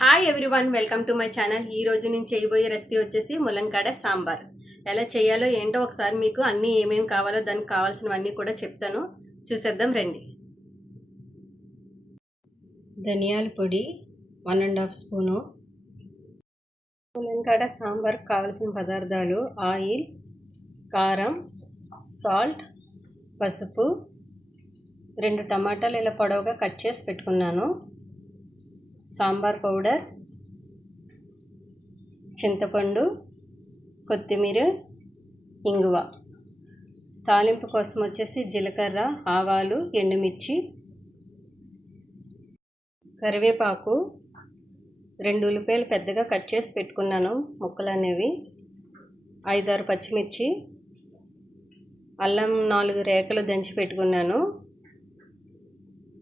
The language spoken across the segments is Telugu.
Hi everyone welcome to my channel ఈ రోజు నేను చేయబోయే రెసిపీ వచ్చేసి ములంకాడ సాంబార్. ఎలా చేయాలో ఏంటో ఒకసారి మీకు అన్నీ ఏమేమి కావాలో దానికి కావాల్సినవన్నీ కూడా చెప్తాను. చూసేద్దాం రండి. ధనియాల పొడి వన్ అండ్ హాఫ్ స్పూను ములంకాడ సాంబార్ కావాల్సిన పదార్థాలు ఆయిల్ కారం సాల్ట్ పసుపు. రెండు టమాటాలు ఇలా పొడవుగా కట్ చేసి పెట్టుకున్నాను. సాంబార్ పౌడర్ చింతపండు కొత్తిమీర ఇంగువ. తాలింపు కోసం వచ్చేసి జీలకర్ర ఆవాలు ఎండుమిర్చి కరివేపాకు రెండు ఉల్లిపాయలు పెద్దగా కట్ చేసి పెట్టుకున్నాను ముక్కలు అనేవి ఐదారు పచ్చిమిర్చి అల్లం నాలుగు రేకలు దంచి పెట్టుకున్నాను.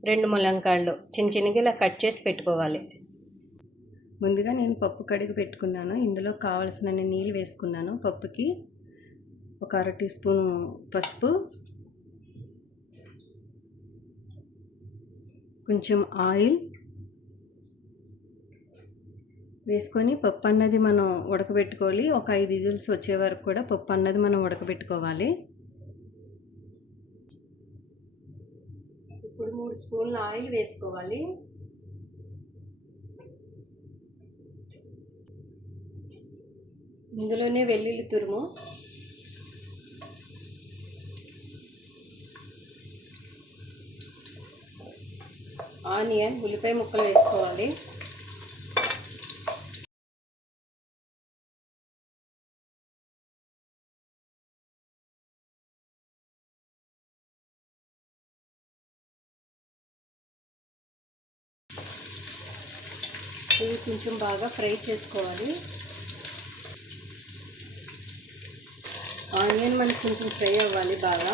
రెండు ములంకాళ్ళు చిన్న చిన్నగా ఇలా కట్ చేసి పెట్టుకోవాలి. ముందుగా నేను పప్పు కడిగి పెట్టుకున్నాను. ఇందులో కావలసిన నీళ్ళు వేసుకున్నాను. పప్పుకి ఒక అర టీ స్పూను పసుపు కొంచెం ఆయిల్ వేసుకొని పప్పు అన్నది మనం ఉడకబెట్టుకోవాలి. ఒక ఐదు విజిల్స్ వచ్చే వరకు కూడా పప్పు అన్నది మనం ఉడకబెట్టుకోవాలి. ఇప్పుడు మూడు స్పూన్ల ఆయిల్ వేసుకోవాలి. ఇందులోనే వెల్లుల్లి తురుము. ఆనియన్ ఉల్లిపాయ ముక్కలు వేసుకోవాలి. ఇవి కొంచెం బాగా ఫ్రై చేసుకోవాలి. ఆనియన్ మనకి కొంచెం ఫ్రై అవ్వాలి బాగా.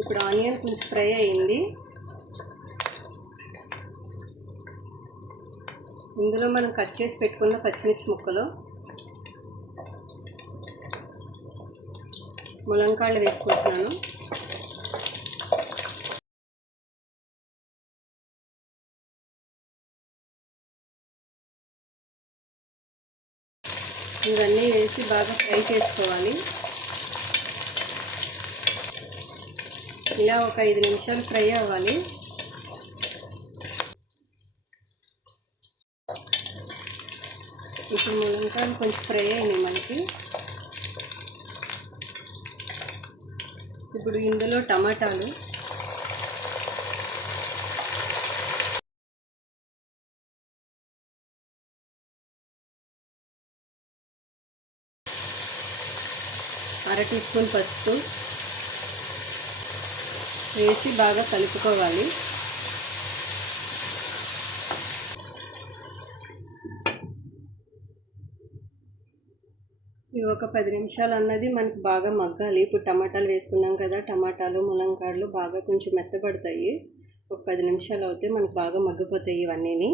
ఇప్పుడు ఆనియన్ కొంచెం ఫ్రై అయింది. ఇందులో మనం కట్ చేసి పెట్టుకున్న పచ్చిమిర్చి ముక్కలు ములంకాళ్ళు వేసుకుంటున్నాను. బాగా ఫ్రై చేసుకోవాలి. ఇలా ఒక ఐదు నిమిషాలు ఫ్రై అవ్వాలి. ఇప్పుడు ములంకాయలు కొంచెం ఫ్రై అయినాయి మనకి. ఇప్పుడు ఇందులో టమాటాలు. అర టీ స్పూన్ పసుపు వేసి బాగా కలుపుకోవాలి. ఇవి ఒక పది నిమిషాలు అన్నది మనకు బాగా మగ్గాలి. ఇప్పుడు టమాటాలు వేసుకున్నాం కదా టమాటాలు ములంకాడలు బాగా కొంచెం మెత్తపడతాయి ఒక పది నిమిషాలు అవుతే మనకు బాగా మగ్గిపోతాయి ఇవన్నీని.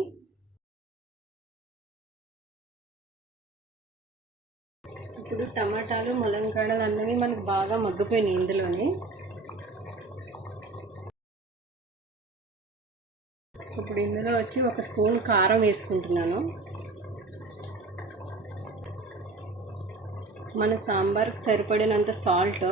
ఇప్పుడు టమాటాలు ములంకాడలు అన్నవి మనకు బాగా మగ్గిపోయినాయి ఇందులోనే. ఇప్పుడు ఇందులో వచ్చి ఒక స్పూన్ కారం వేసుకుంటున్నాను. మన సాంబార్కి సరిపడినంత సాల్ట్.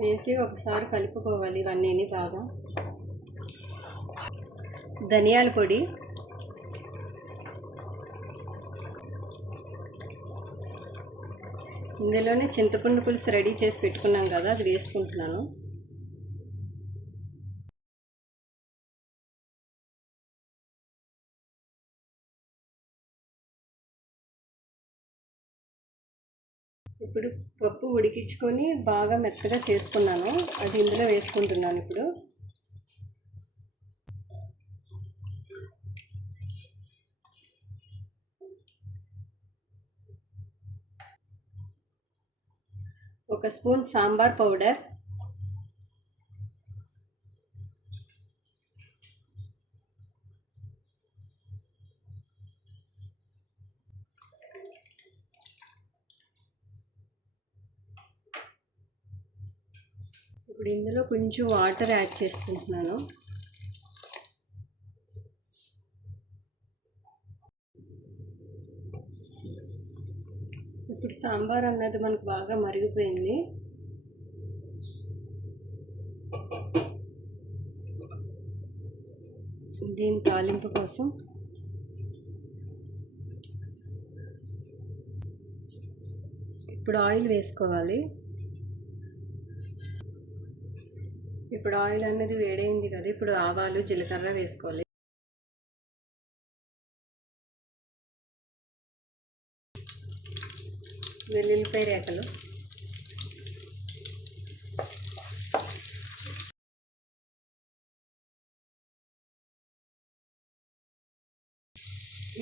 వేసి ఒకసారి కలుపుకోవాలి ఇవన్నీ బాగా. ధనియాల పొడి. ఇందులోనే చింతపండు పులుసు రెడీ చేసి పెట్టుకున్నాం కదా అది వేసుకుంటున్నాను. ఇప్పుడు పప్పు ఉడికించుకొని బాగా మెత్తగా చేసుకున్నాను. అది ఇందులో వేసుకుంటున్నాను ఇప్పుడు. ఒక స్పూన్ సాంబార్ పౌడర్. ఇప్పుడు ఇందులో కొంచెం వాటర్ యాడ్ చేసుకుంటున్నాను. ఇప్పుడు సాంబార్ అన్నది మనకు బాగా మరిగిపోయింది. దీని తాలింపు కోసం ఇప్పుడు ఆయిల్ వేసుకోవాలి. ఇప్పుడు ఆయిల్ అనేది వేడైంది కదా ఇప్పుడు ఆవాలు జీలకర్ర వేసుకోవాలి. వెల్లుల్లిపాయ రేకలు.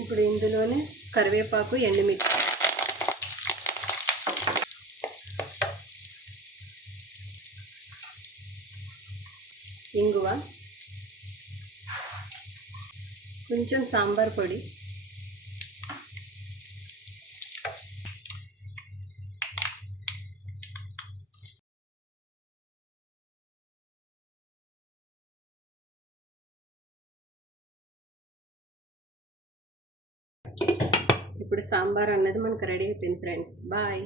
ఇప్పుడు ఇందులోనే కరివేపాకు ఎండుమిర్చి. ఇంగువ. కొంచెం సాంబార్ పొడి. ఇప్పుడు సాంబార్ అన్నది మనకు రెడీ అయిపోయింది ఫ్రెండ్స్ బాయ్